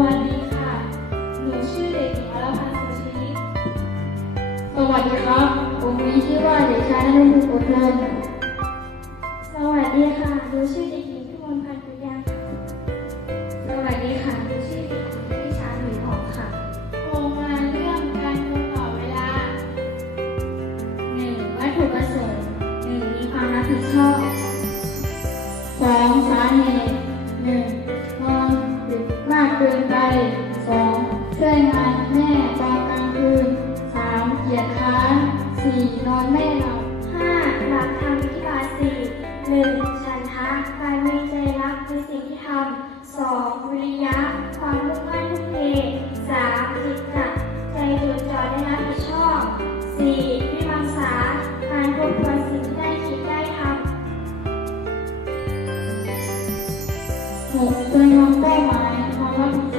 วัสดีค่ะ หนูชื่อเด็กหญิงอรพันธุชีสวัสดีครับ ผมมีชื่อว่าเด็กชายนนท์อุเลินสวัสดีค่ะ หนูชื่อเด็กหญิงพิมลพันธ์ปิยาสวัสดีค่ะ หนูชื่อเด็กหญิงพิชาหนุ่อมค่ะ โครงงานเรื่องการคงต่อเวลาหนึ่งวัตถุประสงค์หนึ่งมีความรับผิดชอบสองสาเหตุหนึ่งากเกินไปสองช่วยงานแม่ตอนกลางคืนสามเกียจค้านสี่นอนไม่หลับห้าหลักธรรมที่บาสี่หนึ่งฉันทะการมีใจรักในสิ่งที่ทำสองวิริยะ ความมุ่งมั่นทุ่มเทสามจิตจะใจจดจ่อได้รับผิดชอบสี่วิมังสาการทบทวนสิ่งที่ได้คิดได้ทำหกจำนวนเป้าหมาย Thank you.